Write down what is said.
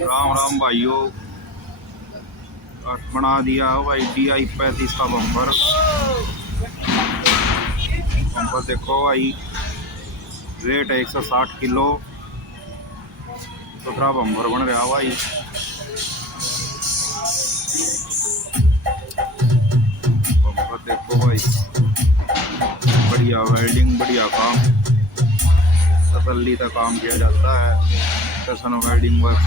राम राम भाइयों, बना दिया हो भाई DI 35 का बम्पर। बम्पर देखो भाई, वेट है 160 किलो। सुथरा बम्पर बन रहा भाई। बम्पर देखो भाई, बढ़िया वेल्डिंग, बढ़िया काम, तसल्ली से काम किया जाता है। Welding work